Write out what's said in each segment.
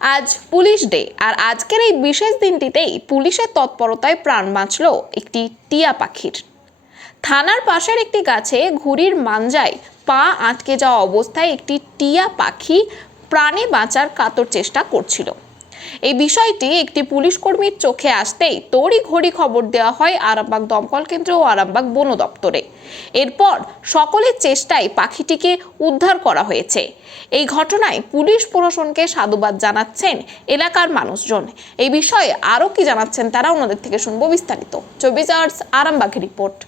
আজ police day, আর আজকের এই বিশেষ দিনটিতেই পুলিশের তৎপরতায় প্রাণ বাঁচল একটি টিয়া পাখির। থানার পাশের একটি গাছে ঘুড়ির মাঞ্জায় পা আটকে যাওয়া অবস্থায় একটি টিয়া পাখি প্রাণে বাঁচার কাতর চেষ্টা করছিল। এই বিষয়টি একটি পুলিশ কর্মীর চোখে আসতেই তড়িঘড়ি খবর দেওয়া হয় আরামবাগ দমকল কেন্দ্র ও আরামবাগ বন দপ্তরে। এরপর সকলের চেষ্টায় পাখিটিকে উদ্ধার করা হয়েছে। এই ঘটনায় পুলিশ প্রশাসনকে সাধুবাদ জানাচ্ছেন এলাকার মানুষজন। এই বিষয়ে আরও কি জানাচ্ছেন তারা, ওনাদের থেকে শুনবো বিস্তারিত। 24 আওয়ার্স আরামবাগের রিপোর্ট।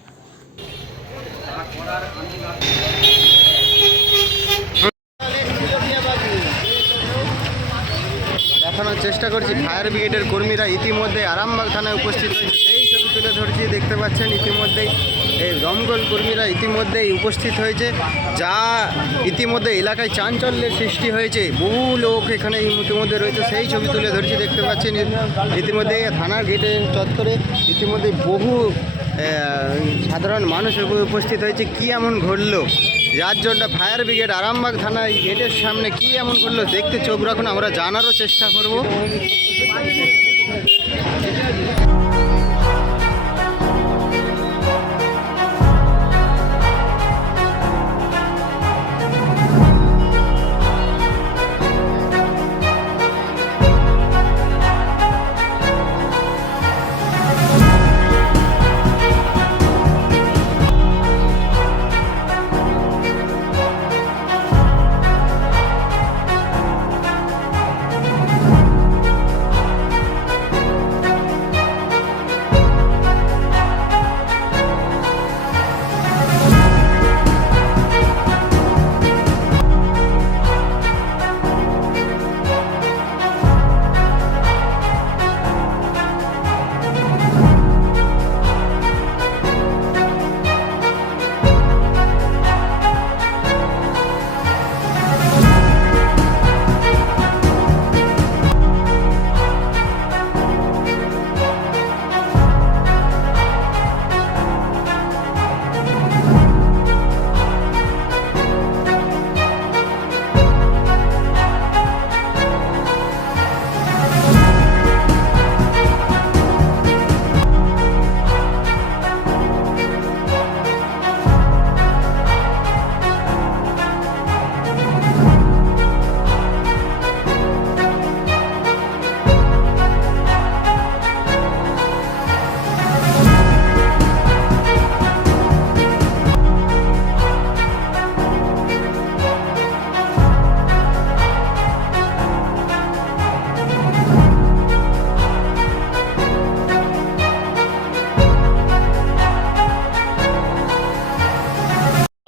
দেখানোর চেষ্টা করছি ফায়ার ব্রিগেডের কর্মীরা ইতিমধ্যে আরামবাগ থানায় উপস্থিত হয়েছে, সেই ছবি তুলে ধরছি। দেখতে পাচ্ছেন ইতিমধ্যেই এই দমকল কর্মীরা ইতিমধ্যেই উপস্থিত হয়েছে, যা ইতিমধ্যে এলাকায় চাঞ্চল্যের সৃষ্টি হয়েছে। বহু লোক এখানে ইতিমধ্যে রয়েছে, সেই ছবি তুলে ধরছি। দেখতে পাচ্ছেন ইতিমধ্যে থানার গেটের চত্বরে ইতিমধ্যে বহু সাধারণ মানুষ উপস্থিত হয়েছে। কি এমন ঘটলো যার জন্য ফায়ার ব্রিগেড আরামবাগ থানায় গেটের সামনে কি এমন করলো দেখতে চোখ রাখুন, আমরা জানারও চেষ্টা করব।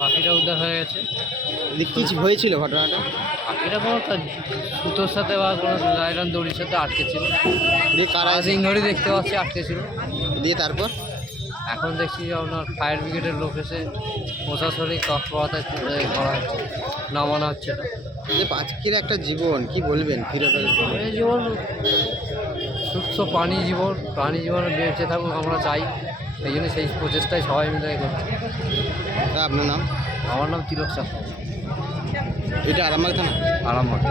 পাখিটা উদ্ধার হয়ে গেছে। কিছু হয়েছিল ঘটনাটা? পাখিটা কোনো সুতোর সাথে বা কোনো লাইলন দড়ির সাথে আটকে ছিল। দিয়ে কারা সিং ধরে দেখতে পাচ্ছি আটকে ছিল। দিয়ে তারপর এখন দেখছি যে আপনার ফায়ার ব্রিগেডের লোক এসে প্রশাসনিক তৎপরতায় করা হচ্ছে, নামানো হচ্ছে না। যে পাখির একটা জীবন, কি বলবেন ফিরে পেলে? এই জীবন সুস্থ প্রাণী জীবনে বেঁচে থাকুক আমরা চাই, সেই জন্য সেই প্রচেষ্টায় সবাই মিলে করছি। আপনার নাম? আমার নাম তিলক চাপ। এটা আরামবাগ থানা? আরামবাগ।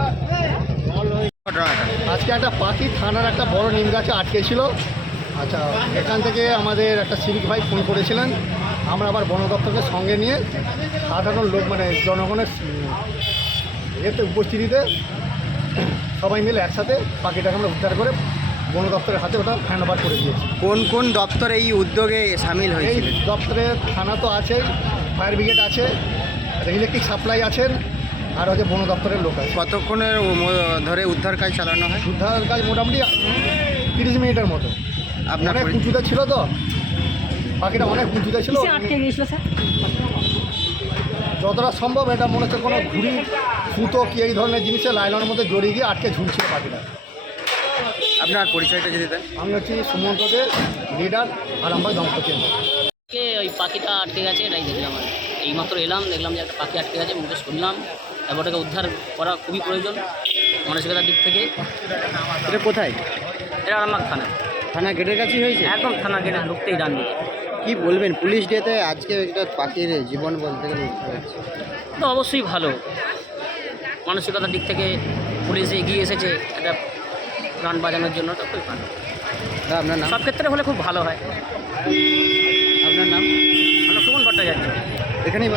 ঘটনাটা আজকে একটা পাখি থানার একটা বড় নিম গাছে আটকে ছিল। আচ্ছা, এখান থেকে আমাদের একটা সিভিক ভাই ফোন করেছিলেন। আমরা আবার বন দপ্তরকে সঙ্গে নিয়ে সাধারণ লোক মানে জনগণের এতে উপস্থিতিতে সবাই মিলে একসাথে পাখিটাকে আমরা উদ্ধার করে বন দপ্তরের হাতে ওটা হ্যান্ড ওভার করে দিয়েছি। কোন কোন দপ্তর এই উদ্যোগে সামিল এই হয়েছিল? দপ্তরে থানা তো আছেই, ফায়ার ব্রিগেড আছে, ইলেকট্রিক সাপ্লাই আছেন, আর হচ্ছে বন দপ্তরের লোক আছে। কতক্ষণের ধরে উদ্ধার কাজ চালানো হয়? উদ্ধার কাজ মোটামুটি 30 মিনিটের মতো। আপনার অনেক উঁচুতে ছিল তো পাখিটা, অনেক উঁচুতে ছিল। যতটা সম্ভব এটা মনে হচ্ছে কোনো ঘুড়ি সুতো কি এই ধরনের জিনিসে লাইনের মধ্যে জড়িয়ে গিয়ে আটকে ঝুলছিল পাখিটা। আপনার পরিচয়টা যদি দেন। আমি হচ্ছি সুমন্ত দে, লিডার আরামবাগ দমকল কেন্দ্র। ওই পাখিটা আটকে গেছে এটাই দেখলাম। আর এইমাত্র এলাম, দেখলাম যে একটা পাখি আটকে গেছে, মুখে শুনলাম। তারপর ওটাকে উদ্ধার করা খুবই প্রয়োজন মানসিকতার দিক থেকে। এটা কোথায়? এটা আরামবাগ থানা। থানা গেটের কাছেই হয়েছে? একদম থানা গেটে ঢুকতেই ডান দিকে। কি বলবেন পুলিশ ডেতে আজকে একটা পাখির জীবন বলতে গেলে তো অবশ্যই ভালো, মানসিকতার দিক থেকে পুলিশ এগিয়ে এসেছে একটা প্রাণ বাঁচানোর জন্য, তো খুবই ভালো। আপনার নাম? সব ক্ষেত্রে হলে খুব ভালো হয়। আপনার নাম? আমরা সুমন ভট্টাচার্য। এখানেই